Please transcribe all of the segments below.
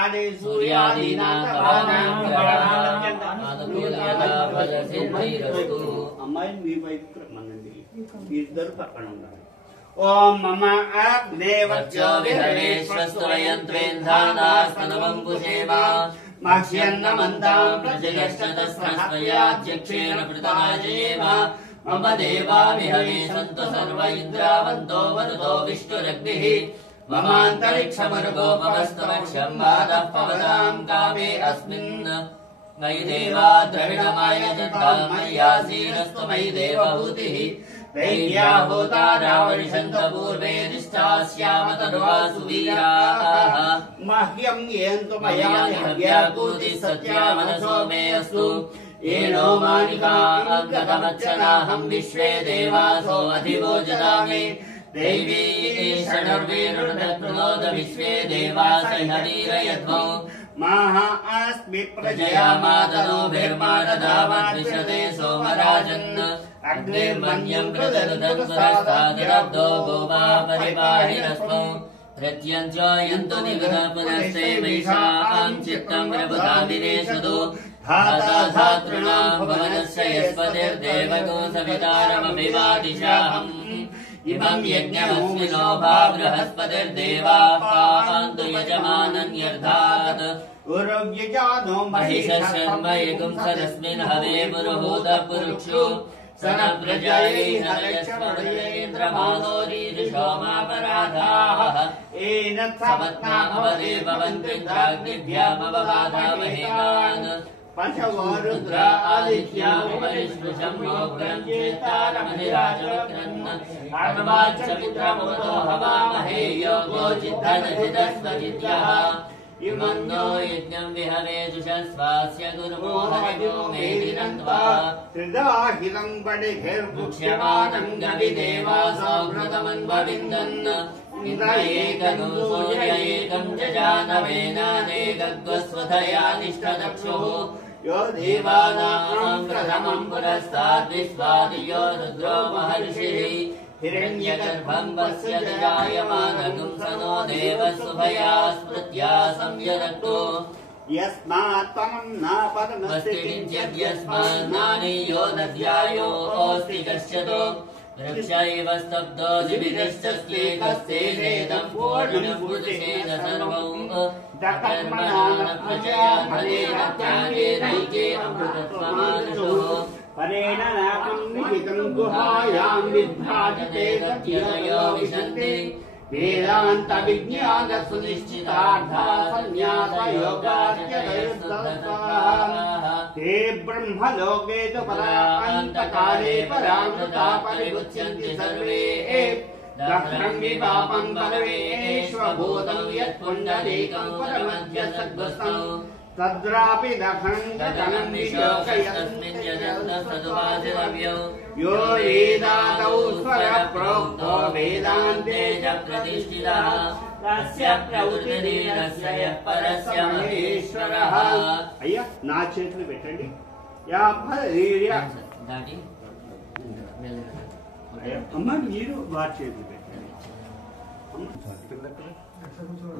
काले सूर्यादीनां ग्रहाणां అమ్మాయి మీ వైపు రమ్మనండి ఇద్దరు పక్కన ఉండాలి ఓం మమ అగ్నేవత్యో విహరేశ్వస్త్వయంత్రేంధానాస్తనవం పుషేమా మహ్యన్నమంతాం ప్రజయశ్చతస్రహస్మయాధ్యక్షేణ పృతమాజయేమ మమ దేవా విహరే సంతు సర్వ ఇంద్రావంతో వరుదో విష్ణురగ్నిః మమాంతరిక్షమరుగోపమస్తమక్షం వాదః పవతాం కామే అస్మిన్ మయి దేవా ద్రవిణమాయ జతాం మయ్యాసీనస్తు మయి దేవభూతిః दैव्या होता रावणिषन्त पूर्वे निष्ठास्यामतनुवासु वीराः मह्यं येन्तु मया हव्याकूति सत्या मनसो मे अस्तु येनो मानिकाङ्गतमच्चनाहं विश्वे देवासो अधिवोजतामे दैवी षडर्वीरुणप्रनोद विश्वे देवास हरीरयध्वौ माहा अस्मि प्रजया मातनोभिर्मानदावद्विशते सोमराजन् अग्निर्मन्यं प्रदददन्तरस्तादरब्धो गोमा परिपाहिरस्मौ प्रत्यञ्जयन्तु निगदा पुनस्ते मैषां चित्तं प्रभुतामिनेषदो धाता धातॄणां भुवनस्य यस्पतिर्देवको सवितारमभिवादिशाहम् इमं यज्ञमस्मिनो भा बृहस्पतिर्देवापान्तु यजमानन्यर्थात् उरव्यजानो महिषशर्मयगुं सदस्मिन् हवे पुरुहूतः पुरुक्षु सन प्रजये नरयश्वरेन्द्रमानो रीरिषोमापराधाः येन समत्नामवदे भवन्त्रिन्द्राग्निभ्यामवबाधामहेतान् पशवो रुद्रा आदित्यामुपरिष्पृशं मोग्रं चेतारमधिराजवक्रन् आत्माच्च मित्रमोदो हवामहे योगो चिद्धनचिदस्वजित्यः इमं नो यज्ञं विहवे जुषस्वास्य गुरुमो हरिभो मेदिनन्त्वा त्रिदाहिलं बडिभिर्मुक्ष्यमानं गविदेवासो घृतमन्वविन्दन् इन्द्रयेकं सूर्ययेकं जजानवेनानेकग्वस्वधया निष्ठदक्षुः यो देवानां प्रथमं पुरस्ताद्विश्वादियो रुद्रो महर्षिः हिरण्यगर्भं वस्य जजायमानगुं सनो देवसुभया स्मृत्या संयरक्तो यस्मात् त्वमन्ना पदमस्ति किञ्चिद्यस्मान्नानीयो दद्यायोऽस्ति कश्चितो वृक्षैव स्तब्धो जिविरश्चस्तेकस्तेनेदं पूर्णमुद्रिशेन सर्वं दकर्मणा न प्रजया फलेन त्यागेनैके अमृतत्वमानुषः परेण नाकं निहितं गुहायां विभ्राजते तद्यतयो विशन्ति वेदान्तविज्ञानसुनिश्चितार्था सन्न्यासयोगात्यतयुस्ततः ते ब्रह्मलोके तु परान्तकाले परामृता परिमुच्यन्ति सर्वे दह्रं विपापं परमेश्वभूतं यत्पुण्डरीकं परमद्य सद्वस्तौ तद्रापि दहनं गगनं विशोकयस्मिन् यजन्तसदुवासिरव्यो यो वेदादौ स्वरप्रोक्तो वेदान्ते च प्रतिष्ठितः तस्य प्रवृत्तिरस्य यः परस्य महेश्वरः अय्या ना చేతులు పెట్టండి యా భరీర్య అమ్మ మీరు వారి చేతులు పెట్టండి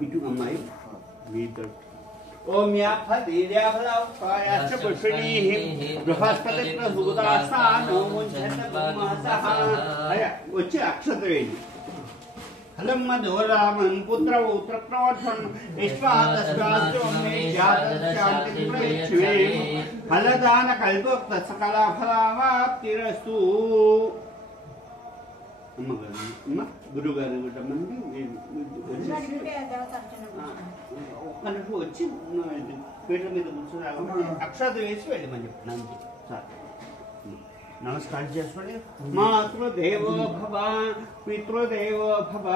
ఇటు అమ్మాయి మీతో ओम या फलीर्याफलावकायाश्च पुष्पिणीः बृहस्पतिप्रसूतास्तानो मुञ्चन्तमासः వచ్చి అక్షత వేయండి हलं मधुरामन् पुत्रपौत्रप्रवर्धन् विश्वातस्वास्त्वमेष्यातशान्तिं प्रयच्छे फलदानकल्पोक्तसकलफलावाप्तिरस्तु అమ్మ గురుగారు ఒక్కనకు వచ్చి పీట మీద కూర్చొని అక్షత వేసి వెళ్ళమని చెప్పండి సార్ నమస్కారం చేసుకోండి మాతృదేవో భవ పితృదేవో భవ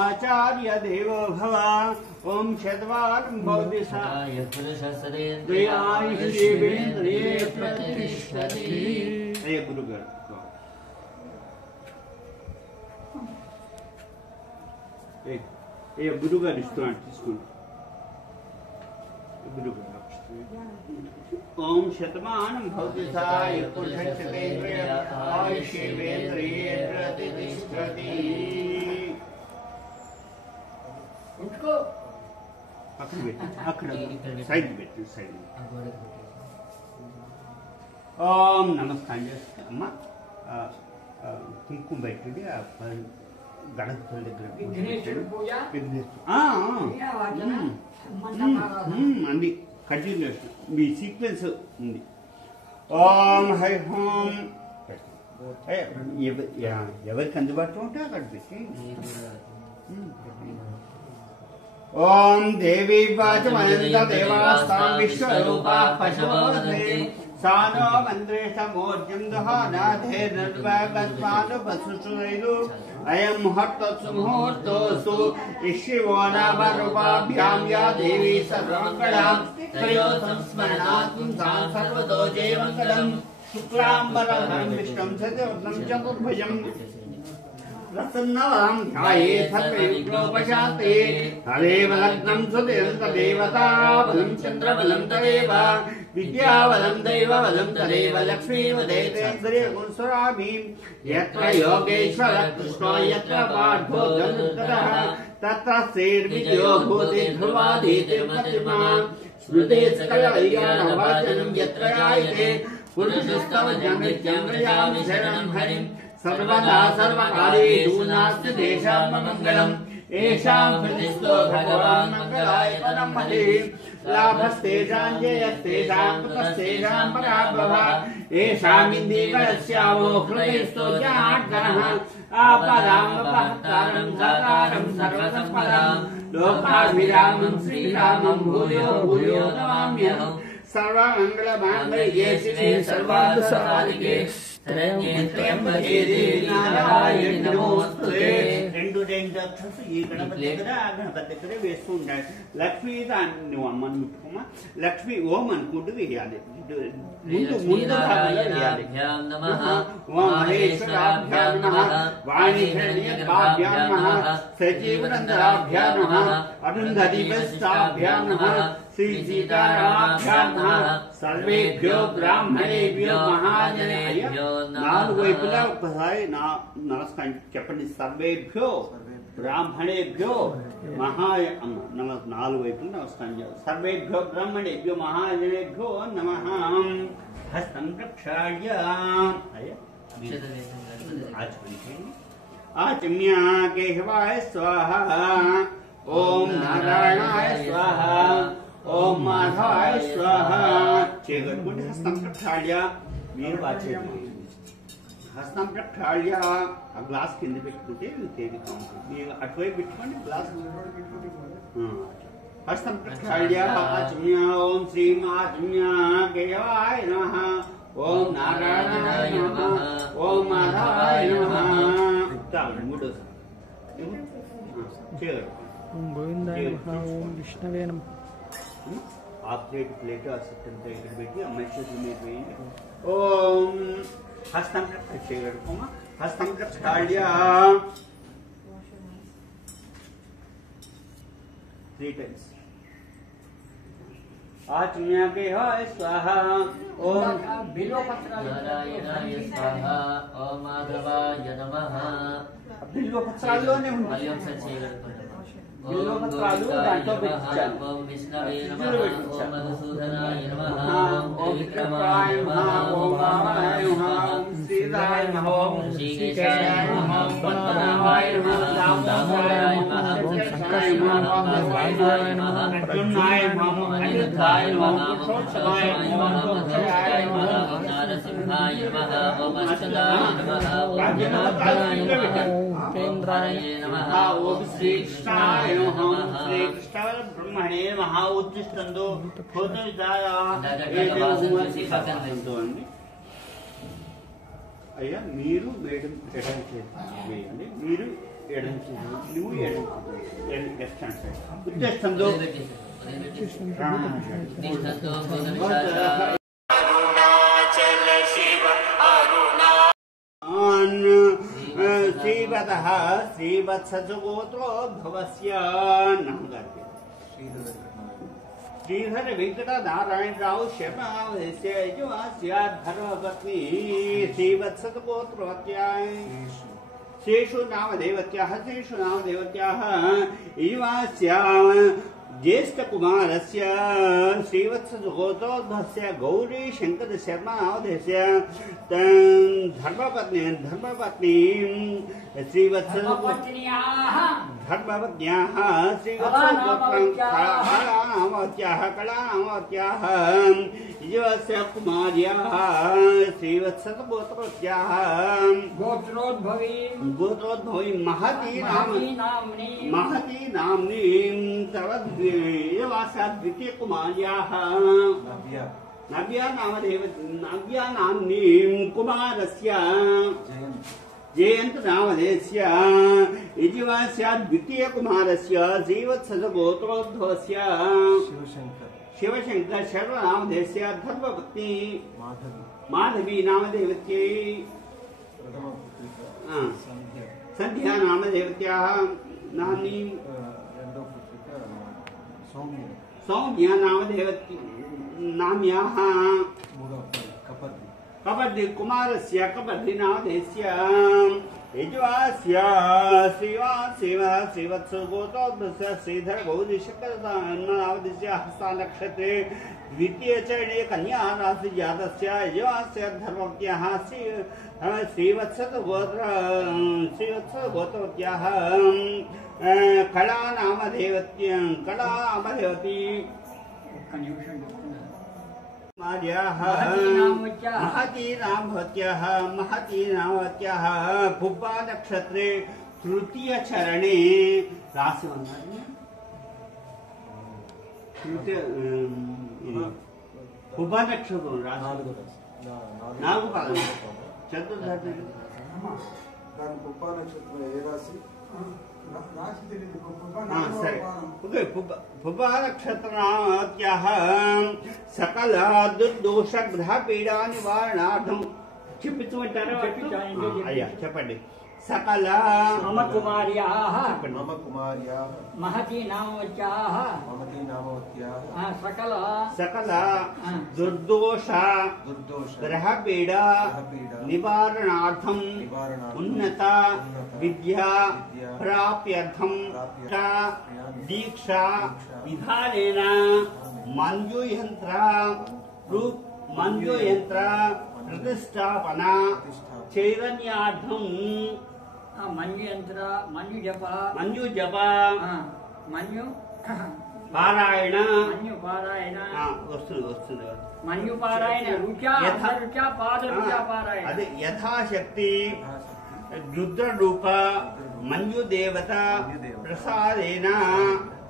ఆచార్య దేవో భవ ఓం శతవారం భవతి దయాయుష్యేంద్రియే ప్రతిష్టతి అయ్య గురుగారు ఏ గురుగారు ఇస్తున్నాడు తీసుకోండి గురుగారు ओम शतमानं भवति साय पुरुषश्चतेन्द्रिय आयुष्येन्द्रिये प्रतिष्ठति उठो అక్కడ సైడ్ పెట్టు సైడ్. ఓం నమస్కారం చేస్తే అమ్మ కుంకుమ పెట్టండి గణపతుల దగ్గర అండి కంటిన్యూషన్ మీ సీక్వెన్స్ ఉంది. ఓం హై హోం ఎవరికి అందుబాటులో ఉంటే అక్కడ పెట్టి. ఓం దేవీ వాచమనంత దేవాస్తాం విశ్వరూపా పశువే సానో మంత్రేశమోర్జం దహానాథే నిర్వగస్మానుపసుషురైలు అయం ముహూర్తోసు ముహూర్తోసు శివో నామ రూపాభ్యాం యా దేవీ సర్వమంగళాం త్రయో సంస్మరణాత్ తాం సర్వతో జయమంగళం శుక్లాంబరం విష్ణుం సత్యవతం చతుర్భుజం ప్రసన్నవాం ధ్యాయే సర్వయుగ్లోపశాంతే తదేవ లగ్నం సుదేవం తదేవ తాబలం చంద్రబలం తదేవ విద్యాబలం దైవబలం తదేవ లక్ష్మీవదేవేంద్రియగుణసురాభి యత్ర యోగేశ్వర కృష్ణో యత్ర పార్థో ధనుర్ధరః తత్ర శ్రీర్విజయో భూతి ధ్రువాదీతిర్మతిమా స్మృతే సకలకళ్యాణవాచనం యత్ర యాయతే పురుషస్తవ జన్మజామి శరణం హరిం सर्वदा सर्वकालेषु नास्ति तेषां मंगलम् येषां हृदिस्थो भगवान् मंगलाय परं हरे लाभस्तेषां जयस्तेषां कुतस्तेषां पराभवः येषामिन्दीवरस्यावो हृदयस्थो जनार्दनः आपदामपहर्तारं सदारं सर्वसम्पदां लोकाभिरामं श्रीरामं भूयो भूयो नमाम्यहम् सर्वमङ्गलमाङ्गल्ये शिवे सर्वार्थसाधिके ఈ గణపతి దగ్గర ఆ గణపతి దగ్గర వేస్తూ ఉంటాడు. లక్ష్మీ నువ్వు అమ్మని ముట్టుకోమా. లక్ష్మి ఓం అనుకుంటూ వేయాలి. ముందు భాగంలో వేయాలి. ఓం మహేశ్వరాభ్యాం నమః వాణిహిరణ్యకాభ్యాం నమః సజీవనందరాభ్యాం నమః అరుంధతివస్తాభ్యాం నమః శ్రీ సీతారామాభ్యాం నమః సర్వేభ్యో బ్రాహ్మణేభ్యో మహాజనేభ్యో. నాలుగు వైపులా ఒకసారి నమస్కారం చెప్పండి. సర్వేభ్యో బ్రాహ్మణేభ్యో మహాయ నాలుగు వైపులు నమస్కారం చేయాలి. సర్వేభ్యో బ్రాహ్మణేభ్యో మహాజనేభ్యో నమః. హస్తం ప్రక్షాళ్య ఆచమ్య కేశవాయ స్వాహ. ఓం నారాయణాయ స్వాహ. ఓం మాధవాయ స్వాహ. చేయగలుగుంటే హస్తం ప్రక్షాళ్య. మీరు వాచేయండి. హస్తం ప్రక్షాళ్య. ఆ గ్లాస్ కింద పెట్టుకుంటే తేలిక ఉంటుంది. మీరు అటువైపు పెట్టుకోండి గ్లాస్. హస్తం ప్రక్షాళ్య ఆచమ్య. ఓం శ్రీం ఆచమ్య కేశవాయ నమః. ఓం నారాయణాయ నమః. ఓం మాధవాయ నమః. మూడోసారి ఓం గోవిందాయ నమః. ఓం విష్ణవే నమః. ఆ ప్లేట్ ఆ సిట్టంతా ఇక్కడ పెట్టి అమ్మాయి చేతుల మీద వేయండి. ఓం హస్తం చేయగలుగుతామా. హస్తం ప్రక్షాళ్య 3 times. आचम्य केहाय स्वाहा. ओम नारायणाय स्वाहा. ओम माधवाय नमः. బిల్వపత్రాల్లోనే ఉంది. బిల్వపత్రాలు దాంట్లో పెట్టించాను. ఓం విష్ణవే నమః. ఓం మధుసూదనాయ నమః. ఓం విక్రమాయ నమః. ఓం వామనాయ నమః. ఓం శ్రీరాయ నమః. ఓం శ్రీకేశాయ నమః. ఓం పద్మనాభాయ నమః. దామోదరాయ నమః. ఓం శంకరాయ నమః. ఓం వాసుదేవాయ నమః. ప్రద్యుమ్నాయ నమః. అనిరుద్ధాయ నమః. పురుషోత్తమాయ నమః. పురుషాయ నమః. నరసింహాయ నమః. ఓం అచ్యుతాయ నమః. ఓం జనార్దనాయ నమః. ఓం ఉపేంద్రాయ నమః. ఓం శ్రీకృష్ణాయ నమః. ఓం శ్రీకృష్ణ బ్రహ్మణే నమః. ఉత్తిష్టంతో భూతవిదాయ అండి. అయ్యా మీరు మేడం ఎడం చేయండి. మీరు ఎడం చేయండి. నువ్వు ఎడం లెఫ్ట్ హ్యాండ్ సైడ్ ఉద్దేశంతో శ్రీవతః శ్రీవత్సగోత్రోద్భవస్య శ్రీధర వెంకట నారాయణరావు శర్మస్య ధర్మపత్ని శ్రీవత్సగోత్రోత్యాయ శేషు నామదేవత్యాః శేషు నామదేవత్యాః ఇవాస్య ज्येष्ठकुमारस्य श्रीवत्सगोत्रोद्भवस्य गौरी शंकर शर्मा नामधेयस्य धर्मपत्नी धर्मपत्न्याः कलानामवत्याः यस्य कुमार्याः श्रीवत्सगोत्रोत्याः गोत्रोद्भवी महती नाम्नी द्वितीय कुमार्याः नव्या नाम्नीं कुमारस्य जयंत नामधेयस्य यजुवस्य द्वितीय कुमारस्य श्रीवत्सगोत्रोद्भवस्य शिवशंकर शर्मा नामधेयस्य धर्मपत्नी माधवी नामधेयवत्यै संध्या नामधेयवत्याः नाम्नी सौम्या नाम्याः कपर्दि कुमारस्य कपर्दि नामधेयस्य यजुवस्य श्रीवत्सगोत्रोद्भवस्य श्रीधर गौरी शंकर नामधेयस्य हस्ता नक्षत्रे द्वितीय चरणे कन्या राशि जातस्य यजुवस्य धर्मपत्न्याः श्रीवत्सगोत्रवत्याः कला नामधेयवती महती नामवत्याः पुब्बा नक्षत्रे तृतीय चरणे राशि पुब्बा नक्षत्र चतुर्थ पुब्बा नक्षत्रनामत्याः सकल दुर्दोष ग्रह पीड़ा निवारणार्थं చెప్పండి सकल मम कुमार्याः महती नामवत्याः सकल दुर्दोष ग्रह पीड़ा निवारणार्थं उन्नत विद्या प्राप्त्यर्थं दीक्षा विधानेन मंजूयंत्र प्रतिष्ठापना चैतन्यार्थं मंजू जप पारायण वस्तुंది मंजू पारायण रुचा पाद पारायण अदे यथाशक्ति रुद्र रूप मंजू देवता प्रसादेन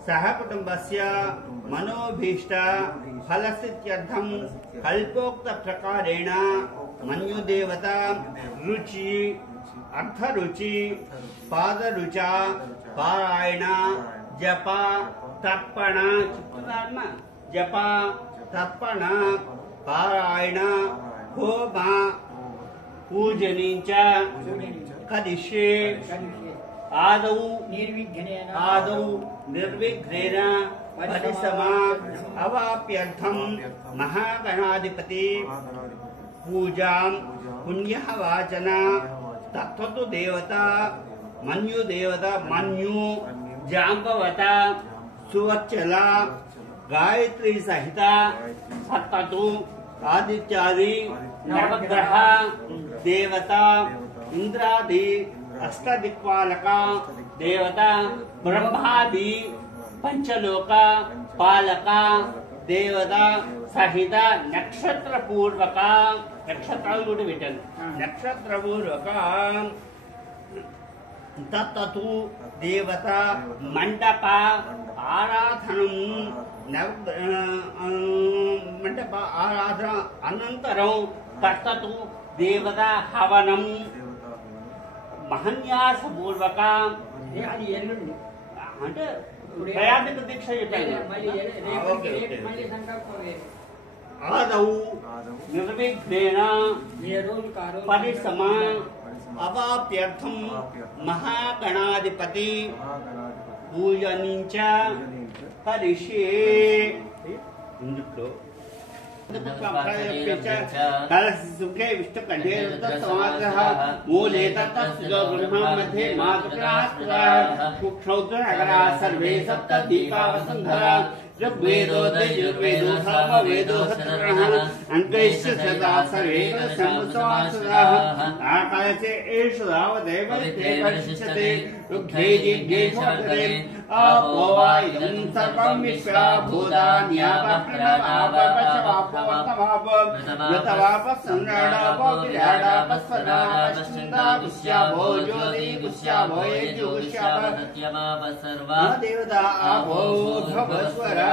सह कुटुंबस्य मनोभीष्ट फलसिद्ध्यर्थं कल्पोक्त प्रकारेण मंजू देवता रुचि अर्थरुचि पादरुचा पारायण जप तर्पण जप तर्पण पारायण होम पूजनीच करिष्ये आदौ निर्विघ्नेन परिसमा अवाप्यर्थं महागणाधिपति पूजां पुण्यः वाचन तत्वतु देवता मन्यु जाम्बवता सुवच्चला गायत्री सहित सप्ततु आदित्यादि नवग्रह देवता इंद्रादि अष्टदिक्पालक देवता ब्रह्मादि पंचलोक पालक देवता सहित नक्षत्र पूर्वक नक्षत्र पूर्वक तत्तु देवता मंडप आराधनं मंडप आराधना अनंतरं तत्तु देवता हवनं महन्यास पूर्वक అంటే ప్రయాణిక దీక్ష आदौ निर्विघ्नेन परिसमा अवाप्यर्थं महागणाधिपति पूजनीच करिष्ये। ఇందులో सुखे विष्णुकण्ठे समाग्रह मूले तत्तस्य ब्रह्मा मध्ये मातृकास्त्रः कुक्षौत्रनगरा सर्वे सप्त दीपावसुन्धरा ऋग्वेदो यजुर्वेदो सामवेदो सत्रः अंकैश्च सदा सर्वे संसवासदाः आकाशे एष रावदेव ते परिशिष्यते ऋग्भे जिह्वे शोधरे आपो वा इदं सर्वं विश्वा भूतान्यापप्रणवापपशवापोत्तमाप यतवापसंराडापविराडापस्वदापश्चिन्दापुष्याभो ज्योतिपुष्याभो यजुपुष्याभ सत्यमाप सर्वा देवता आपो भवस्वरा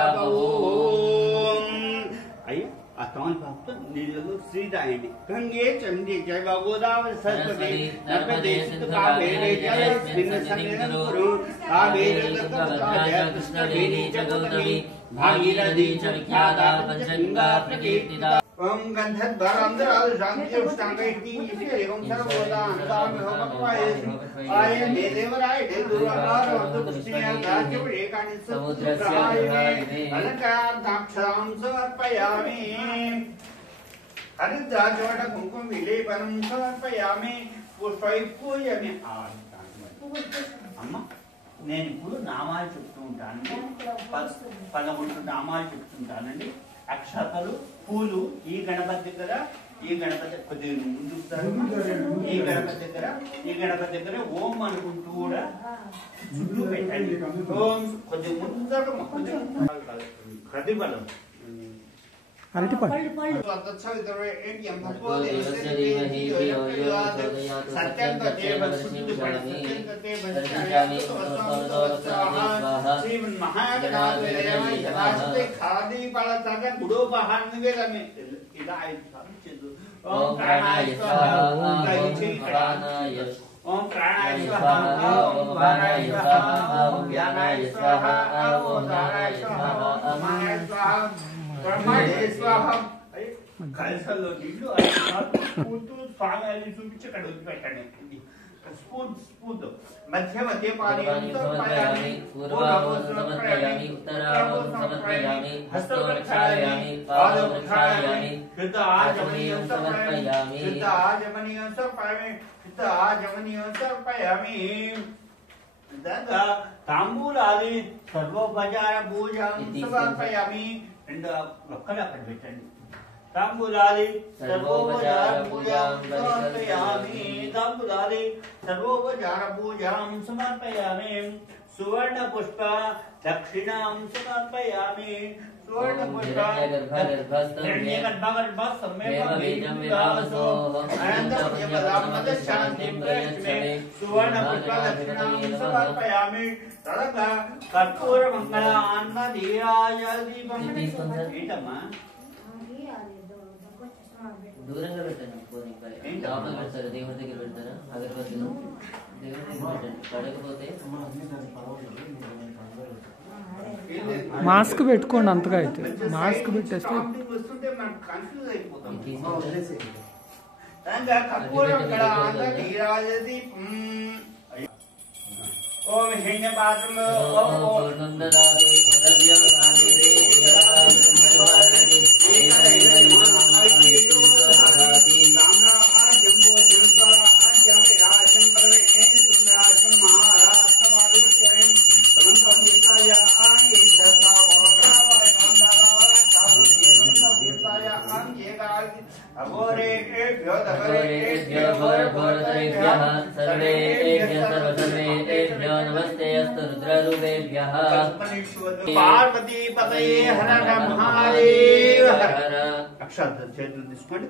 अतौन भक्त नीलु श्रीदायिनी गंगे चंडी जय गोदावरी सरस्वती नर्मदे सिंधु कावेरी जलेस्मिन् सन्निधिं कुरु कावेरी जय कृष्ण वेणी च गौतमी भागीरथी च विख्याता पंचगंगा प्रकीर्तिता ओम गंधर्वंदराल शांति उष्टांगैति एवं सर्वोदांतामि होमत्वायेषु आये मे देवराय दे दुर्वाकार वस्तु पुष्टियां राज्य एकानि समुद्रस्यायिने अलंकाराक्षां समर्पयामि हरिद्राजवट कुंकुम विलेपनं समर्पयामि पुष्पै पूजयामि अम्मा నేను ఇప్పుడు నామాలు చెప్తూ ఉంటానండి 11 నామాలు చెప్తుంటానండి అక్షతలు పూలు ఈ గణపతి దగ్గర కొద్దిగా ముందుస్తారు ఈ గణపతి దగ్గర ఓం అనుకుంటూ కూడా చుట్టూ పెట్టండి ఓం కొద్దిగా ముందుగా ప్రతిఫలం ओम प्राणाय स्वाहा ओम प्राणाय स्वाहा ओम वाराय स्वाहा ओम व्यानाय स्वाहा ओम दाराय स्वाहा ओम मानाय स्वाहा ब्रह्माय स्वाहा కలసల్లో నీళ్లు పూతూ స్వామి చూపించక్కడ వదిలిపెట్టండి స్పూన్ మధ్య పానీయం సమర్పయామి పూర్వభూతం సమర్పయామి ఉత్తరాభూతం సమర్పయామి హస్తం ప్రక్షాళయామి పాదం ప్రక్షాళయామి శుద్ధ ఆచమనీయం సమర్పయామి తాంబూలాది సర్వోపచార పూజాం సమర్పయామి రెండు ఒక్కలు అక్కడ పెట్టండి तांबूलादि सर्वोपचार पूजां समर्पयामि सुवर्ण पुष्प दक्षिणां समर्पयामि सुवर्ण पुष्प सुवर्ण पुष्प दक्षिणां समर्पयामि तदका कर्पूर मंगल आन्मदीराय दीपं దూరంగా పెట్టండి పోనీ లోపల పెడతారు దేవుడి దగ్గర పెడతారా అగరబత్తులు దేవుడి దగ్గర పెట్టండి పడకపోతే మాస్క్ పెట్టుకోండి అంతగా అయితే మాస్క్ పెట్టేస్తే ओम हिरण्य पात्रम ओम पूर्णंददाते पदव्यं कामेते एकदाति सामना जंबो जंसा आजम राजम परमे सुंदराजम महाराष्ट्रवादिवत्यं समंतव्यताय आये सदा वोदावाय गांधारावाय कारुण्यसंतव्यताय आंगेगाय अघोरे एभ्यो दगरेभ्यो घोरघोरतरेभ्यः सर्वेभ्यः सर्वसर्वेभ्यो नमस्ते अस्तु रुद्ररूपेभ्यः पार्वती पतये हर हर महादेव అక్షరాలు చేతులు తీసుకోండి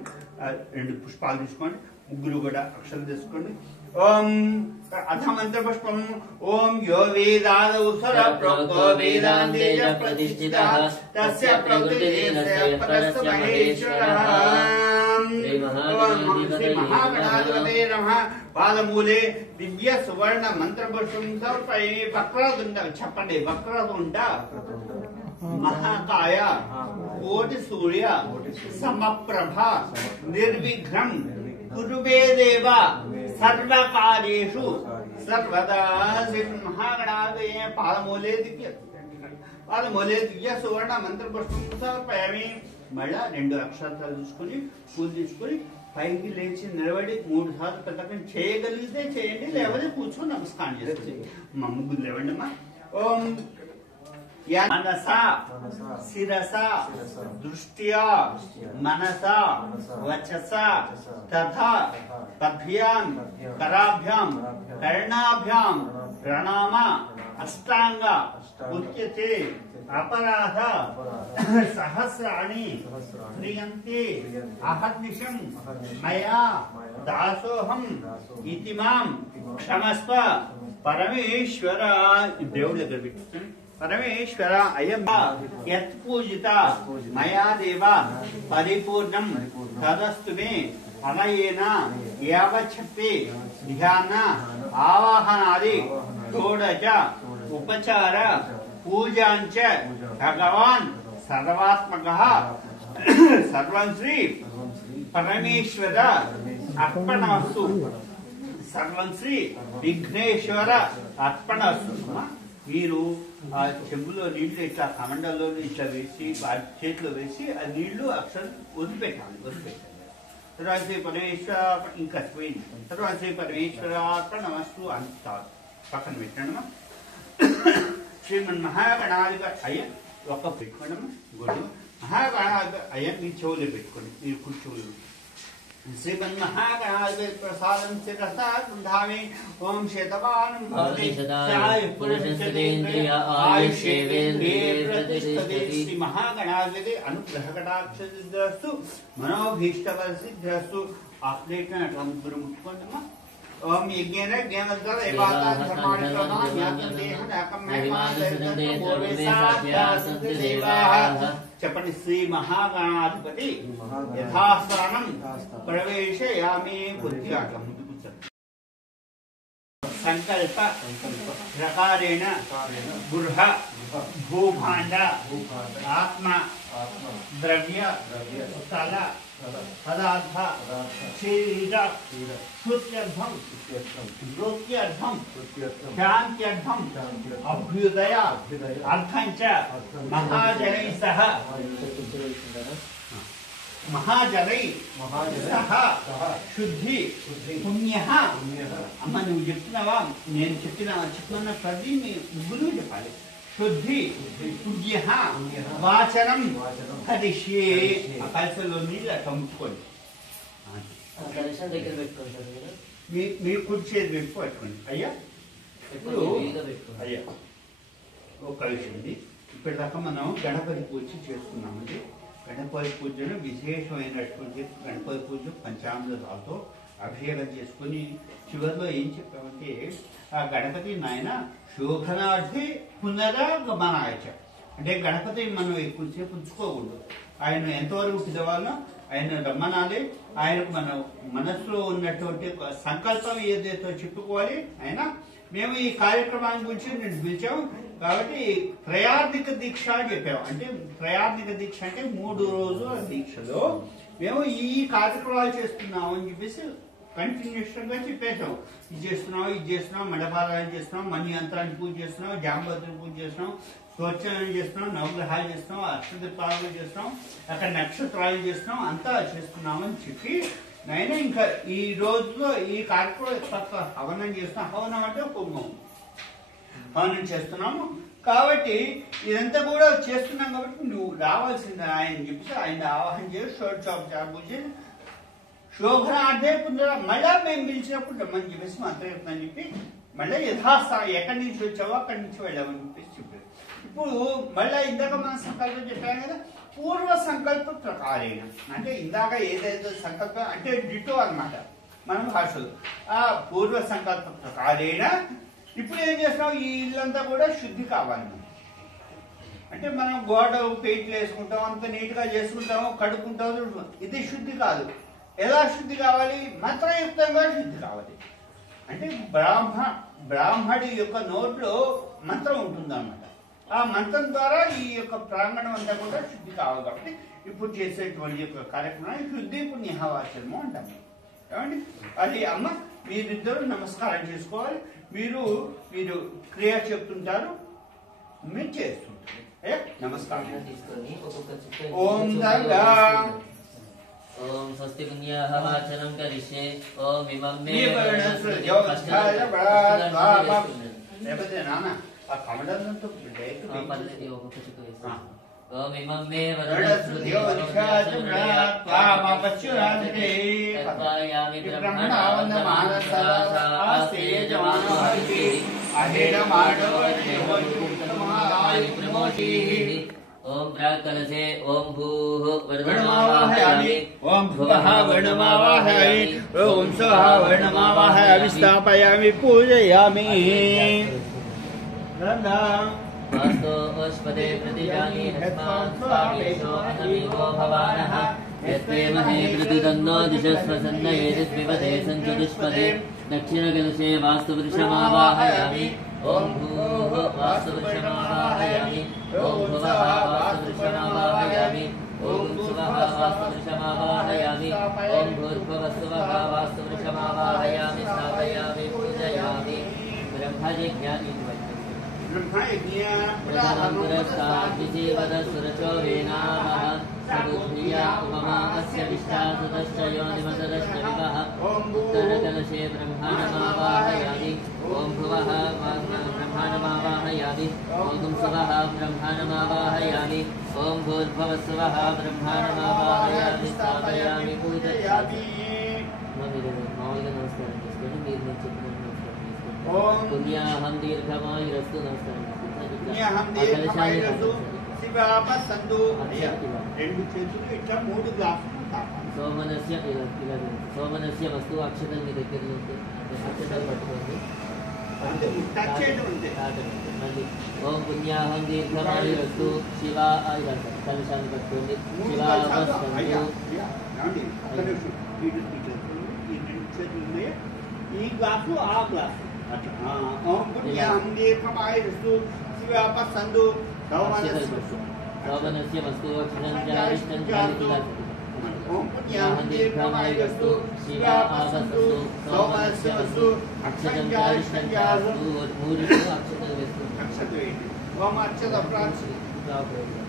రెండు పుష్పాలు తీసుకోండి ముగ్గురు కూడా అక్షరాలు తీసుకోండి ఓం అథ మంత్ర పుష్పం ఓం యో వేదాదౌ సర ప్రోక్తో వేదాంతే చ ప్రతిష్ఠితః తస్య ప్రకృతిరేస్య పరస్య మహేశ్వరః శ్రీ మహాగణాధిపతే నమః పాదమూలే దివ్య సువర్ణ మంత్ర పుష్పం సమర్పయామి వక్రతుండ చెప్పండి వక్రతుండ महाकाय कोटि सूर्य समप्रभ निर्विघ्नं कुरुवे देव सर्वकार्येषु सर्वदा श्री महागणाधिपतये पादमूले दिव्य सुवर्ण मंत्र पुष्पं समर्पयामि మళ్ళా 2 అక్షరాలు తీసుకొని పూలు తీసుకొని పైకి లేచి నిలబడి 3 సార్లు పథకం చేయగలిగితే చేయండి, లేకపోతే కూర్చొని నమస్కారం చేస్తుంది. మా ముగ్గురు లేవండి అమ్మా. ఓం మనసా శిరసా దృష్ట్యా మనసా వచసా తథా పద్భ్యాం కరాభ్యాం కర్ణాభ్యాం ప్రణామ అష్టాంగ ఉచ్యతే अपराध सहस्राणि क्रियन्ते अहर्निशं मया दासोहम इति मां क्षमस्व परमेश्वर దేవుడి దగ్గర పెట్టుకొని परमेश्वर अयं यत् पूजिता मया देव परिपूर्णं तदस्तु मे अनयेन यावच्छक्ति ध्यान आवाहनादि षोडश उपचार पूजांच भगवान सर्वात्मकः सर्वं श्री परमेश्वर अर्पणमस्तु सर्वं श्री विघ्नेश्वर अर्पणमस्तु. మీరు ఆ చెంబులో నీళ్లు ఇట్లా కమండల్లో ఇట్లా వేసి చేతిలో వేసి ఆ నీళ్లు అక్షరం వదిలిపెట్టాలి. తర్వాత శ్రీ పరమేశ్వర ఇంకా పోయింది. తర్వాత శ్రీ పరమేశ్వర నమస్తు అంటారు. పక్కన పెట్టండి. శ్రీమన్ మహాగణాధిప అయ్య ఒక్క పెట్టుకోండి. గుడి మహాగణాధిప అయ్య మీ చెవులు పెట్టుకోండి. మీరు కూర్చోలు श्रीमन महागणाधिपति प्रसादं शिरसा गृह्णामि. ओम शतवानं भवति चाय पुरुषेन्द्रिय आयुष्येवेन्द्रिये प्रतिष्ठते. श्री महागणाधिपति अनुग्रह कटाक्ष सिद्धिरस्तु मनोभीष्टफल सिद्धिरस्तु. आपलेट में अटम गुरु मुक्तोन्मा ओम यज्ञेन ज्ञानद्वार एवाता धर्माणि प्रमाण ज्ञातं देह नाकं महिमादर्शनं पूर्वेसाभ्यासन्ति देवाः. చెప్పండి. శ్రీ మహాగణాధిపతి యథాస్థానం ప్రవేశయామి. కొద్దిగా అట్లా ముందు కూర్చోండి. సంకల్ప ప్రకారేణ గృహ భూభాండ ఆత్మ ద్రవ్య స్థల పదార్థ శరీర స్తుత్యర్థం నృత్యర్థం శాంత్యర్థం అభ్యుదయ అర్థం చ మహాజనై సహ మహాజనై సహ శుద్ధి పుణ్య. అమ్మ నువ్వు చెప్తున్నావా? నేను చెప్తున్నా ప్రతి మీ ముగ్గురు చెప్పాలి. శుద్ధి పుణ్య వాచనం కరిష్యే. ఆ కలసలో నీళ్ళు అట్లా ఉంచుకోండి. మీరు కుర్చేది పెట్టుకోండి. అయ్యా ఇప్పుడు అయ్యా ఒక విషయం ఉంది. ఇప్పటిదాకా మనం గణపతి పూజ చేసుకున్నామండి. గణపతి పూజను విశేషమైనటువంటి గణపతి పూజ పంచామృతాలతో అభిషేకం చేసుకుని చివరిలో ఏం చెప్పామంటే ఆ గణపతి నాయన శోభనార్థి పునరాగమనాయచ. అంటే గణపతి మనం ఎక్కువసేపు ఉంచుకోకూడదు. ఆయన ఎంతవరకు పిలవాలో ఆయన రమ్మనాలి. ఆయనకు మన మనసులో ఉన్నటువంటి సంకల్పం ఏదైతే చెప్పుకోవాలి. ఆయన మేము ఈ కార్యక్రమాన్ని గురించి నేను పిలిచాము కాబట్టి త్రయార్ధిక దీక్ష అని చెప్పాము. అంటే త్రయార్ధిక దీక్ష అంటే 3 రోజుల దీక్షలో మేము ఈ కార్యక్రమాలు చేస్తున్నాము అని చెప్పేసి కంటిన్యూషన్ గా చెప్పేసాం. ఇది చేస్తున్నాం మండపారాయణ చేస్తున్నాం, మణి యంత్రాన్ని పూజ చేస్తున్నాం, జాంబద్రి పూజ చేస్తున్నాం, స్తోత్రం చేస్తున్నాం, నవగ్రహాలు చేస్తున్నాం, అష్టదిక్పాలన చేస్తున్నాం, అక్కడ నక్షత్రాలు చేస్తున్నాం, అంతా చేస్తున్నామని చెప్పి నైనా ఇంకా ఈ రోజులో ఈ కార్యక్రమం హవనం చేస్తున్నాం. హవనం అంటే కుంభం హవనం చేస్తున్నాము. కాబట్టి ఇదంతా కూడా చేస్తున్నాం కాబట్టి నువ్వు రావాల్సింది ఆయన చెప్పి ఆయన ఆవాహన చేసి షోడ్చాపచార పూజ శోభనార్థే పునరా. మళ్ళా మేము పిలిచినప్పుడు రమ్మని చెప్పేసి మంత్రం చెప్పి మళ్ళీ యథాస్థానం ఎక్కడి నుంచి వచ్చావో అక్కడి నుంచి వెళ్ళామని చెప్పేసి చెప్పారు. ఇప్పుడు మళ్ళా ఇందాక మనం సంకల్పం చెప్పాము కదా, పూర్వ సంకల్ప ప్రకారేణ. అంటే ఇందాక ఏదైతే సంకల్పం అంటే డిటో అన్నమాట మన భాషలో. ఆ పూర్వ సంకల్ప ప్రకారేణ ఇప్పుడు ఏం చేస్తున్నాం, ఈ ఇల్లంతా కూడా శుద్ధి కావాలి. అంటే మనం గోడలు పెయింట్లు వేసుకుంటాం, అంత నీట్ గా చేసుకుంటాము, కడుక్కుంటాము. ఇది శుద్ధి కాదు. ఎలా శుద్ధి కావాలి? మంత్రయుక్తంగా శుద్ధి కావాలి. అంటే బ్రాహ్మడి యొక్క నోట్లో మంత్రం ఉంటుంది అన్నమాట. ఆ మంత్రం ద్వారా ఈ యొక్క ప్రాంగణం అంతా కూడా శుద్ధి కావాలి. కాబట్టి ఇప్పుడు చేసేటువంటి యొక్క కార్యక్రమాన్ని శుద్ధి పుణ్యవాచనము అంటాము. ఏమండి అది అమ్మ మీరిద్దరు నమస్కారం చేసుకోవాలి. మీరు క్రియ చెప్తుంటారు, మీరు చేస్తుంటారు. नमस्कार తీసుకొని ఒక్కొక్క చుక్క ఓం దంగా ఓం స్వస్తి పుణ్యాః వాచనం కరిష్యే ఓం ఇమం మే వర్ణస్రజో ఛాయ బ్రాత్వా లేకపోతే నాన్న ఆ కమలంతో డైరెక్ట్ పల్లెది ఒక్కొక్క చుక్క వేస్తాను ఓం ఇమం మే వర్ణస్రజో ఛాయ బ్రాత్వా మా పశ్చురాజతే కర్పయామి బ్రహ్మణావంద మానస ఆస్తే జమానో హరితి అహేడ మాడో దేవోత్తమాయ ప్రమోషి ओम प्राकलसे ओम भूः वर्णमावाहयामि ओम भुवः वर्णमावाहयामि ओम स्वः वर्णमावाहयामि स्थापयामि पूजयामि वास्तो ओष्पदे प्रतिजानि तस्मात् स्वामेशो अनमिवो भवानः यत्ते महे प्रतिदन्नो दिशस्वसन्न एतद्विपदे सञ्चतुष्पदे दक्षिणकलशे वास्तुपुरुषमावाहयामि ओम भूः वास्तुपुरुषमावाहयामि ओम भुवः वास्तुपुरुषमावाहयामि ओम सुवः वास्तुपुरुषमावाहयामि ओम भूर्भुवस्सुवः वास्तुपुरुषमावाहयामि स्थापयामि पूजयामि ब्रह्मजिज्ञानि प्रधानपुरस्ताद्विजीवदसुरचो वेनामः सबुद्धिया उपमा अस्य विष्टासदश्च योनिमसदश्च विवः उत्तरकलशे ब्रह्माणमावाहयामि ॐ भुवः ब्रह्माणमावाहयामि ॐ सुवः ब्रह्माणमावाहयामि ॐ भूर्भुवस्सुवः ब्रह्माणमावाहयामि स्थापयामि पूजयामि మామూలుగా నమస్కారం చేసుకోండి మీరు నేను చెప్పిన నమస్కారం చేసుకోండి పుణ్యాహం దీర్ఘమాయురస్తు నమస్కారం సోమనస్య సోమనస్య వస్తువు అక్షతం మీ దగ్గర అక్షతం పట్టుకోండి మళ్ళీ ఓం పుణ్యాహం దీర్ఘమాయురస్తు శివ కలశాన్ని పట్టుకోండి ఈ గ్లాసు ఆ గ్లాసు ఓం పుణ్యాహం దీర్ఘమాయురస్తు శివాపస్సందు సోమనస్య వస్తువు అక్షతం జారిష్టం జారితులాసతి ఓం పుణ్యాహం దీర్ఘమాయురస్తు శివాపస్సందు సోమనస్య వస్తు అక్షతం జారిష్టం జారితు మూడు అక్షతలు వేస్తుంది అక్షతం ఓం అక్షత ప్రార్థన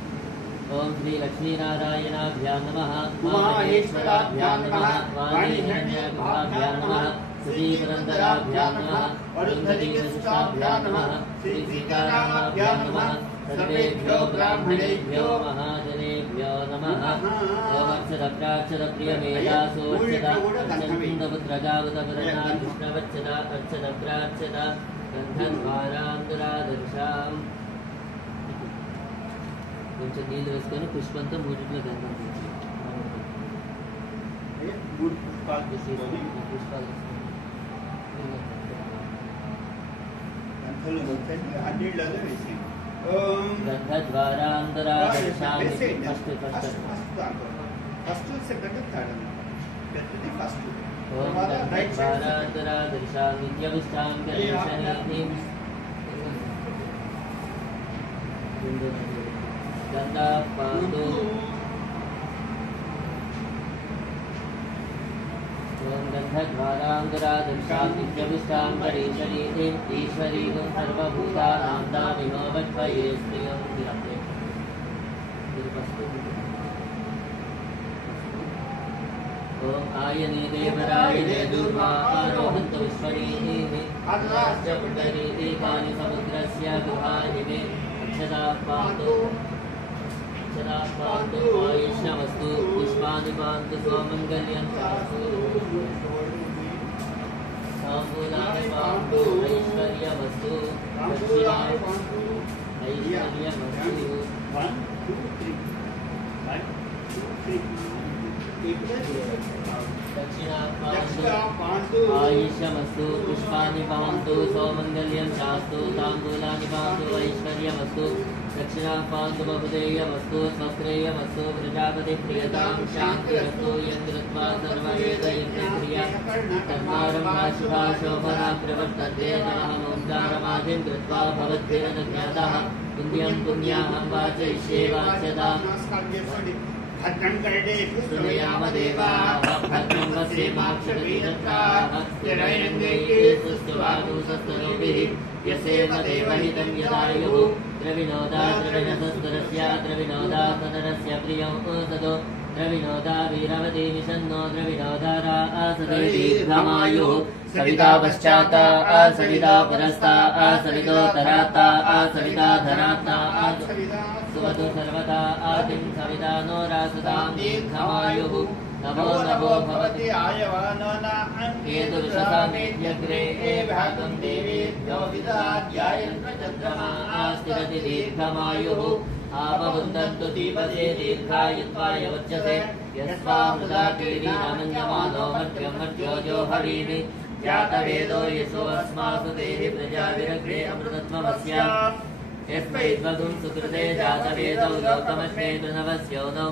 ओम श्री लक्ष्मीनारायणाभ्यां नमः महेश्वराभ्यां नमः वाणीहिरण्याभ्यां नमः श्रीपुरन्दराभ्यां नमः वरुन्धरीवशिष्ठाभ्यां नमः श्रीसीतारामाभ्यां नमः सर्वेभ्यो ब्राह्मणेभ्यो महाजनेभ्यो नमः ओम अक्षरप्राक्षरप्रियमेधासोऽर्चदपुत्रजावतपुरणा कृष्णवच्छदा अर्चदप्राक्षदा गन्धद्वारान्तरादर्शाम् కొంచెం నీళ్ళు వేసుకొని పుష్పంతో మూడిట్లో గంధం పుష్పాలు గంధద్వారాంతరాదర్శామి ఫస్ట్ సెకండ్ థర్డ్ ఫస్ట్ ఓం గంధద్వారాంతరాదర్శామి నిత్యవిష్టాం గణేశనీతిం गन्धापादो ओम गन्धद्वारान्तरादर्शां नित्यविष्टां गणेशनीतिम् ईश्वरीं सर्वभूतानां दामिहो वक्वये श्रियं विरते ओम आयने देवरायने दूर्वा आरोहन्त विश्वरीः अद्राश्च पुण्डरीः कानि समुद्रस्य गृहाणि मे अक्षदा पातु आयुष्यमस्तु पुष्पाणि पान्तु स्वमङ्गल्यं पातु ताम्बूलानि पान्तु ऐश्वर्यमस्तु ऐश्वर्यमस्तु आयुष्यमस्तु पुष्पाणि पान्तु सौमङ्गल्यं शास्तु ताम्बूलानि पान्तु ऐश्वर्यमस्तु दक्षिणा पान्तु बहुधेयमस्तु स्वश्रेयमस्तु प्रजापतिप्रियतां शान्तिरस्तु यन्कृत्वा सर्ववेदयज्ञक्रिया तन्मारम्भा शुभा शोभना प्रवर्तन्ते नमःमोङ्कारमादिं कृत्वा भवद्भिरनुज्ञातः पुण्यं पुण्याहं वाचयिष्ये वाच्यतां भद्रं करते श्रुणयामदेवाः भद्रं वसेमाक्षभिरत्राः स्थिरैरङ्गैः सुस्तुवागुंसस्तनूभिः यसेम देवहितं यदायुः द्रविणोदा द्रविणसस्वरस्य द्रविणोदासनरस्य प्रियं सदो द्रविणोदा वीरवती मिषन्नो द्रविणोदा रासदे दीर्घमायुः सविता पश्चाता सविता पुरस्ता सवितोत्तरात्ता सविता धरात्ता सुवतु सर्वदा आदिं सविता नो रासदां दीर्घमायुः नमो नमो भवति केतुर्षसामेत्यग्रे भागं देवेभ्यो विदधाध्यायन्त्र चन्द्रमा स्थिरति दीर्घमायुः आपवुन्दन्तु दीपसे दीर्घायुत्वाय वच्यसे यस्वामृता कीरीणामन्यमानो मर्त्यं मर्त्योजो हरीमि जातवेदो यशो अस्मासु देहि प्रजाविरग्रे अमृतत्वमस्य यस्मै त्वगुं सुकृते जातवेदौ गौतमश्वे तृणवस्योनौ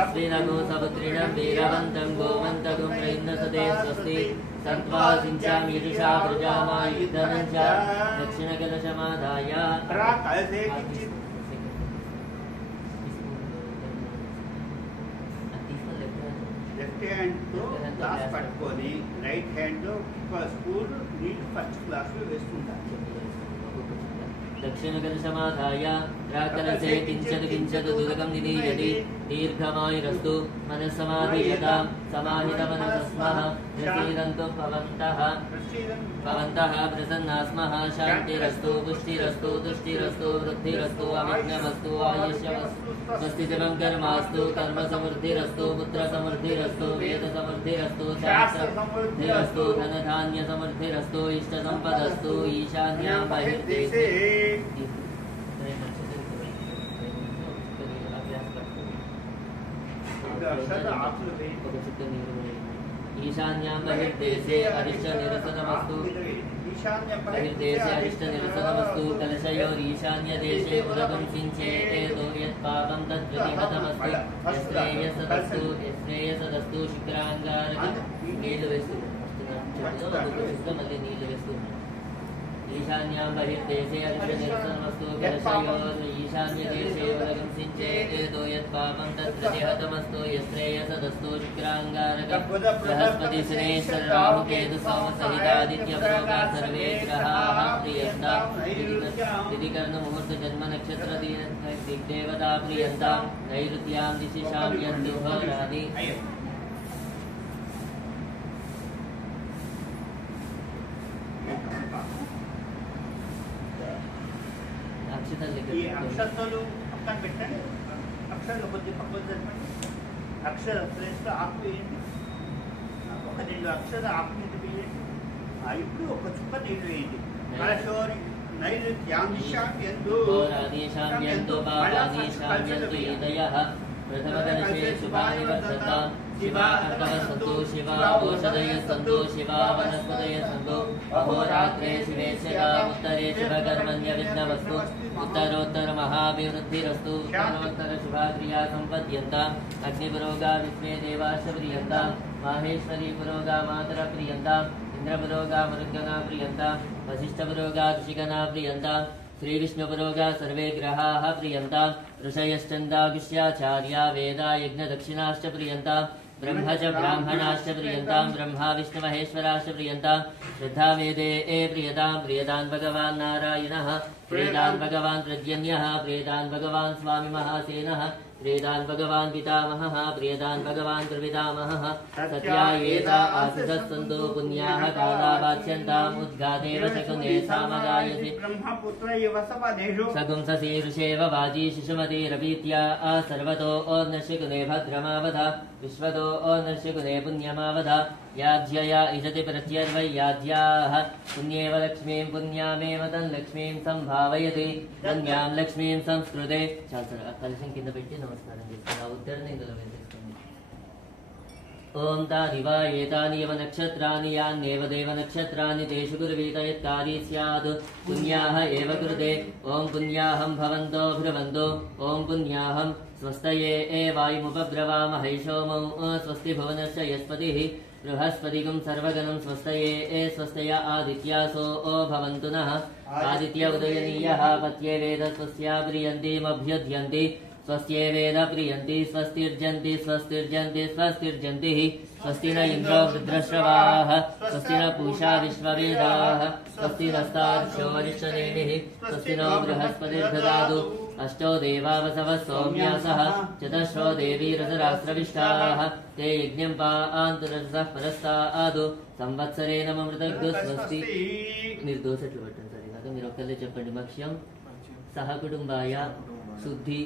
अस्मिनगो सपुत्रिणं वीरवन्तं गोमन्तगुं प्रयुन्नसते स्वस्ति सत्त्वा सिञ्चामीजुषा प्रजामायुद्धनं च दक्षिणकलशमादाय లెఫ్ట్ హ్యాండ్ తో గ్లాస్ పట్టుకొని రైట్ హ్యాండ్ లో స్పూన్ నీళ్ళు ఫస్ట్ గ్లాస్ లో వేస్తుంటారు. दक्षिणकलशमाधाय प्राकलसे किञ्चन किञ्चन दुर्गं निनीयति दीर्घमायुरस्तु मनस्समाधीयतां समाहितमनसस्मः प्रसीदन्तु भवन्तः प्रसन्ना स्मः शान्तिरस्तु पुष्टिरस्तु तुष्टिरस्तु वृद्धिरस्तु अविघ्नमस्तु आयुष्यमस्तु स्वस्तिजलं कर्मास्तु कर्मसमृद्धिरस्तु पुत्रसमृद्धिरस्तु वेदसमृद्धिरस्तु शास्त्रसमृद्धिरस्तु धनधान्यसमृद्धिरस्तु इष्टसम्पदस्तु ईशान्यां बहिर्देशे ईशान्यां बहिर्देशे अरिष्टनिरसनमस्तु बहिर्देशे अरिष्टनिरसनमस्तु कलशयोरीशान्यदेशे उदकं सिञ्चेतो यत्पापं तद्विनिहतमस्तु यश्रेयसदस्तु शुक्राङ्गारकं नीलवेस्तु नीलवेस्तु ईशान्यां बहिर्देशे अरिष्टनिरसनमस्तु कलशयोरीशान्यदेशे उदकं सिञ्चेतो यत्पापं तद्विनिहतमस्तु यश्रेयसदस्तु शुक्राङ्गारकं बृहस्पतिश्रेष्ठ राहुकेतु सोमसहितादित्यवलोका सर्वे ग्रहाः प्रियन्तां तिथिकर्णमुहूर्तजन्मनक्षत्र दिग्देवता प्रियन्तां नैऋत्यां दिशि शाम्यन्तु होरादि ఈ అక్షరాలు పక్కన పెట్టండి. అక్షరాలు కొద్ది పక్కన జరపండి. అక్షర ప్లేస్లో ఆకు వేయండి. ఒక 2 అక్షర ఆకు మీద వేయండి. ఇప్పుడు ఒక చుక్క నీళ్ళు వేయండి. కలశోరి నైరుత్యాం దిశామ్యందు प्रथमकलशे शुभानि वर्धन्तां शिवा अर्कवसन्तु शिवा ओषधयः शिवा वनस्पतयः सन्तु अहोरात्रे शिवेश्वरा उत्तरे शिवकर्मण्यविघ्नमस्तु उत्तरोत्तरमहाभिवृद्धिरस्तु उत्तरोत्तरशुभाक्रिया सम्पद्यन्ताम् अग्निपुरोगा विस्मे देवाश्च प्रियन्तां माहेश्वरी पुरोगा मातरः प्रियन्ताम् इन्द्रपुरोगा मरुद्गणा प्रियन्तां वसिष्ठपुरोगा ऋषिगणा प्रियन्तां श्रीविष्णुपुरोगा सर्वे ग्रहाः प्रियन्तां ऋषयश्चन्दाभिष्याचार्या वेदा यज्ञदक्षिणाश्च प्रियन्तां ब्रह्म च ब्राह्मणाश्च प्रियन्तां ब्रह्मा विष्णुमहेश्वराश्च प्रियन्तां श्रद्धावेदे प्रियतां प्रियतान् भगवान् नारायणः प्रियतान् भगवान् प्रद्यन्यः प्रियतान् भगवान् स्वामी महासेनः प्रियतान् भगवान् पितामहः प्रियतान् भगवान् प्रपितामहः सत्यायेता आसितः सन्तु पुण्याः कालावाच्यन्ताम् उद्गादेव शकुने सामगायसि ब्रह्मपुत्र इव सपदेषु सगुंससि ऋषेव वाजी शिशुमतिरवीत्या सर्वतो ओर्नश्यकुने भद्रमावध विश्वतो ओर्नश्यकुने पुण्यमावध याज्यया इजति प्रत्यर्वैयाज्याः पुण्येव लक्ष्मीं पुण्यामेव तन्लक्ष्मीं सम्भावयति धन्यां लक्ष्मीं संस्कृते कलशं किंद पेट्टि नमस्कारं చేస్తున్నా ఉత్తరణ ఇందులో వేసేసుకోండి ఓం తాదివా ఏతాని యవ నక్షత్రాని యాన్యేవ దేవ నక్షత్రాని తేషు కుర్వీత యత్కారీ స్యాద్ పుణ్యాః ఏవ కృతే ఓం పుణ్యాహం భవంతో భ్రువంతో ఓం పుణ్యాహం స్వస్తయే వాయుముపబ్రవామహై సోమౌ స్వస్తి భువనశ్చ యస్పతిః बृहस्पतिगं सर्वगणं स्वस्तये स्वस्तय आदित्यासो भवन्तु नः आदित्य उदयनीयः पत्ये वेद स्वस्या प्रियन्तीमभ्युध्यन्ति स्वस्त्येवेद प्रियन्ति स्वस्तिर्जन्ति स्वस्तिर्जन्ति स्वस्तिर्जन्तिः स्वस्ति न इन्द्रो वृद्धश्रवाः स्वस्ति न पूषा विश्ववेदाः स्वस्ति नस्तार्क्ष्यो वरिष्ठनेमिः स्वस्ति नो बृहस्पतिर्ददातु अष्टो देवा वसवः सौम्यासः चतुर्षो देवीरसरास्रविष्टाः ते यज्ञं पान्तुरसः परस्तादु संवत्सरेण ममृतग्धु स्वस्ति निर्दोषట్లు పట్టండి సరే కాదు మీరు ఒక్కళ్ళే చెప్పండి మక్ష్యం సహకుటుంబాయ శుద్ధి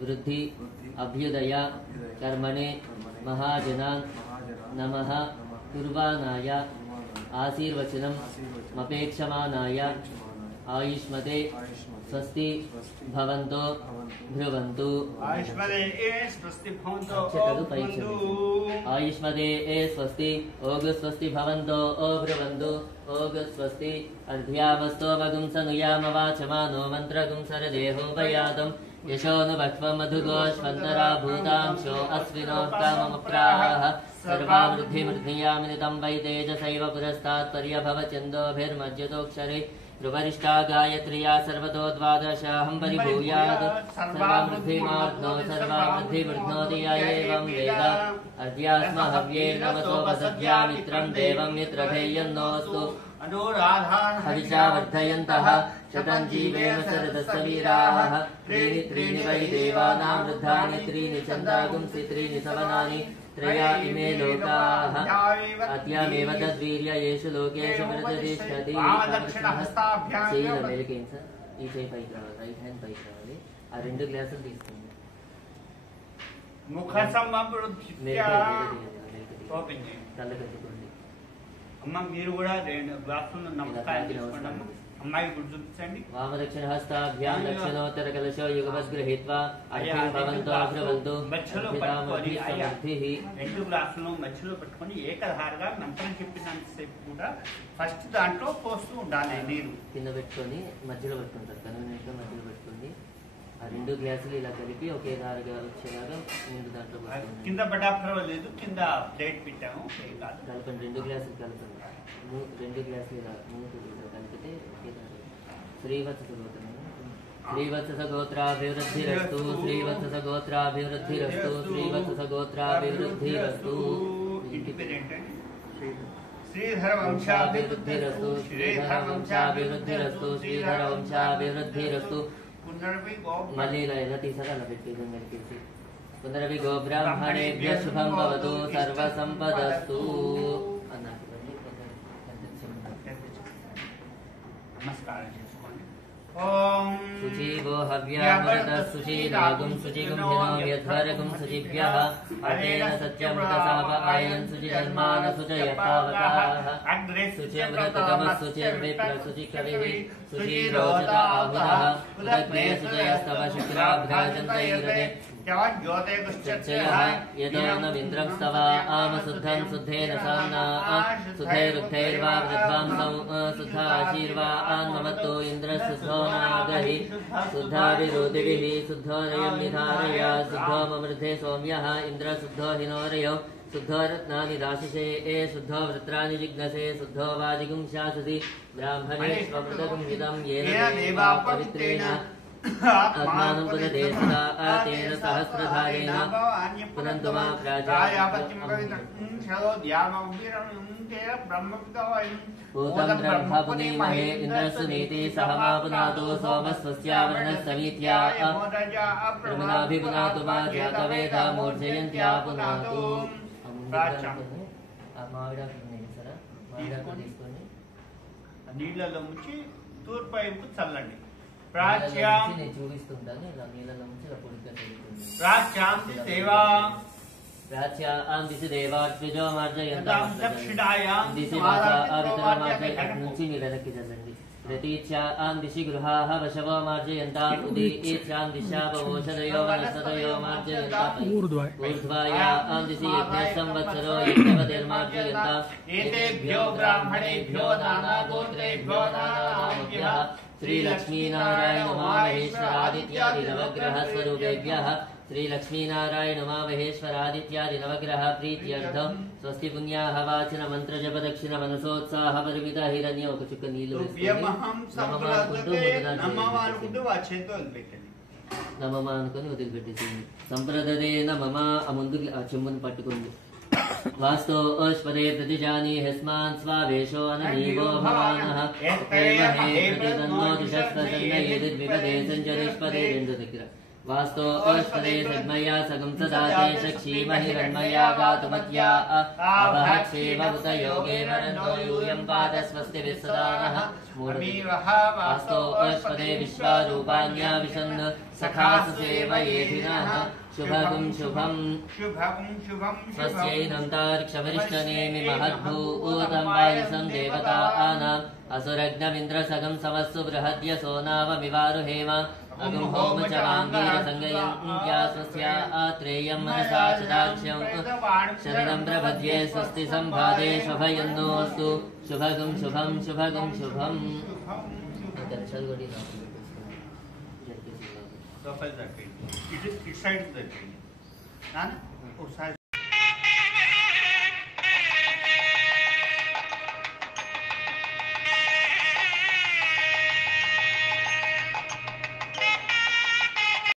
వృద్ధి అభ్యుదయ కర్మణే మహాజనాన్ నమః కుర్వాణాయ ఆశీర్వచనం మపేక్షమానాయ ఆయుష్మతే స్వస్తి భవంతో భ్రువంతు ఆయుష్మదే ఏ స్వస్తి ఓగు స్వస్తి భవంతో ఓ భ్రువంతు ఓగు స్వస్తి అర్ధ్యామస్తో వగుం సనుయామ వాచమానో మంత్రగుం సరదేహోపయాతం యశోను భక్ష్వం మధుగోష్వంతరా భూతాంశో అస్వినో కామమప్రాహ సర్వావృద్ధిమృద్ధియామినితం వై తేజసైవ పురస్తాత్ పర్యభవచందోభిర్మజ్యతోక్షరే ధ్రువరిష్టా గాయత్ర్యా సర్వతో ద్వాదశాహం పరిభూయాత్ సర్వావృద్ధిమార్ధ్నో సర్వావృద్ధిమృధ్నోతి య ఏవం వేద అద్యాస్మ హవ్యేర్నమసో వసద్యామిత్రం దేవం మిత్రధేయన్నోస్తు హవిషా వర్ధయంతః శతం జీవేమ శరదస్య వీరాः त्रीणि त्रीणि वै देवानां वृद्धानि त्रीणि छन्दागुंसि त्रीणि सवनानि त्रया इमे लोकाः अद्यामेव तद्वीर्य येषु लोकेषु प्रतिष्ठति ఈ చేయి పైకి రావాలి రైట్ హ్యాండ్ పైకి రావాలి ఆ రెండు గ్లాసులు తీసుకోండి ముఖ సమృద్ధ్యా కళ్ళు కట్టుకోండి అమ్మ మీరు కూడా రెండు గ్లాసులు నమస్కారం చేసుకోండి అమ్మాయి గుడి చూపించండి వామదక్షిణ హస్తాభ్యాం దక్షిణోత్తర కలశో యుగవత్ గృహీత్వా అర్ఘ్యం భవంతో అభ్రవంతు మధ్యలో పట్టుకొని రెండు గ్లాసులు మధ్యలో పెట్టుకొని ఏకధారగా మంత్రం చెప్పినంతసేపు కూడా ఫస్ట్ దాంట్లో పోస్తూ ఉండాలి నీరు కింద పెట్టుకొని మధ్యలో పెట్టుకుంటారు కనుక మధ్యలో పెట్టుకోండి ఆ రెండు గ్లాసులు ఇలా కలిపి ఒకే ధారగా వచ్చేలాగా ముందు దాంట్లో కింద పటాఫర్ లేదు కింద ప్లేట్ పెట్టాము కలపండి రెండు గ్లాసులు కలపండి రెండు గ్లాసులు ఇలా మూడు కలిపితే ఒకే ధార శ్రీవత్స శ్రీవత్స గోత్రాభివృద్ధిరస్తు శ్రీవత్స గోత్రాభివృద్ధిరస్తు శ్రీవత్స గోత్రాభివృద్ధిరస్తు ఇంటి పేరు ఏంటండి శ్రీధర వంశాభివృద్ధిరస్తు శ్రీధర వంశాభివృద్ధిరస్తు శ్రీధర వంశాభివృద్ధిరస్తు మళ్ళీ ఇలా ఎలా తీసారో అలా పెట్టేది నరికేసి పునరవి గోబ్రాహ్మణేభ్య శుభం భవతు సర్వ సంపదస్తు అన్నట్టు నమస్కారం చేసుకోండి శుచీవో హవ్యామృత శుచీరాగుం శుచిగుంభినో వ్యధ్వరగుం శుచిభ్యః అతేన సత్యమృతసావ ఆయన్ శుచిధర్మాన శుచయ పావకాః శుచిమృతగమ శుచిర్విప్ర శుచికవిః శుచిరోచత ఆహుతః ఉదగ్నే శుచయస్తవ శుక్రాభ్రాజంతైరదే यतो न विन्द्रं स्तवा आम शुद्धं शुद्धेन साम्ना शुद्धैरुद्धैर्वा वृद्धांसौ शुद्धा आशीर्वान् ममत्तो इन्द्रशुद्धो नागहि शुद्धाभिरोधिभिः शुद्धोरयं निधारय शुद्धो ममृद्धे सौम्यः इन्द्रशुद्धो हिनोरयो शुद्धो रत्नानि दाशिषे शुद्धो वृत्राणि जिज्ञसे शुद्धो वादिगुं शासति ब्राह्मणेष्वमृतगुं हितं येन देवा पवित्रेण आत्मानं पुनदेशता तेन सहस्रधारेण पुनन्तु मा भूतं ब्रह्म पुनीमहे इन्द्रस्सुनीति सह मा पुनातु सोमस्वस्यावरणस्समीत्या ब्रह्मणाभिपुनातु मा जातवेदा मूर्धयन्त्या पुनातु నీళ్ళలో ముంచి తూర్పు వైపు చల్లండి చూపిస్తుంటాను ఇలా నీళ్ళలో ముంచి ప్రాచ్యాం దిశి దేవార్జో మార్జయంతాం దక్షిణాయాం దిశి నుంచి మీరు వెనక్కి చల్లండి ప్రతీచ్యాం దిశి గృహాః వశవో మార్జయంతాం ఉదీచ్యాం దిశాపవోషదయో వనస్పతయో మార్జయంతాం ఊర్ధ్వాయాం దిశి యజ్ఞ సంవత్సరో యజ్ఞపతిర్మార్జయంతాం ఏతేభ్యో బ్రాహ్మణేభ్యో నానాగోత్రేభ్యో నానాభ్యః श्रीलक्ष्मीनारायण उमामहेश्वरादित्यादि नवग्रह स्वरूपेभ्यः श्रीलक्ष्मीनारायण उमामहेश्वरादित्यादि नवग्रह प्रीत्यर्थं स्वस्ति पुण्याः वाचन मंत्र जप दक्षिण मनसोत्साह परिमित हिरण्य ఒక చుక్క నీళ్లు వ్యమహం సంప్రదతే నమవారుకుంటూ ఆ చేతితో పెట్టండి నమమ అనుకొని వదిలిపెట్టేసింది. సంప్రదదే నమమ ఆ ముందు ఆ చెంబుని పట్టుకుంది. వాస్తో ఓష్పదే ప్రతిజాని హస్మాన్ స్వావేశో అననీవో భవానః ఏమహే ప్రతితన్నోతిషస్తన్నయేదిద్విపదే సంచరిష్పదే రెండు దగ్గర వాస్తో ఓష్పదే సద్మయా సగం సదాతే షక్షీమహిరన్మయా గాతుమత్యా అభహక్షేవ ఉత యోగే వరన్నో యూయం పాద స్వస్తి విస్సదానః వాస్తో ఓష్పదే విశ్వారూపాణ్యా విశన్న సఖాసు సేవయేధినః శుభగం శుభం స్వస్యైనంతారిక్షవరిష్టనేమి మహద్భూతం వాయుసం దేవతానాం అసురగ్నమింద్రసగం సమస్సు బృహద్యసో నావమివారుహేమ అగం హోమ చ వాంగీర సంగయంత్యా స్వస్యా ఆత్రేయం మనసా శతాక్ష్యం శరణం ప్రపద్యే స్వస్తి సంభాదే శుభయన్నోస్తు శుభగం శుభం శుభగం శుభం. It side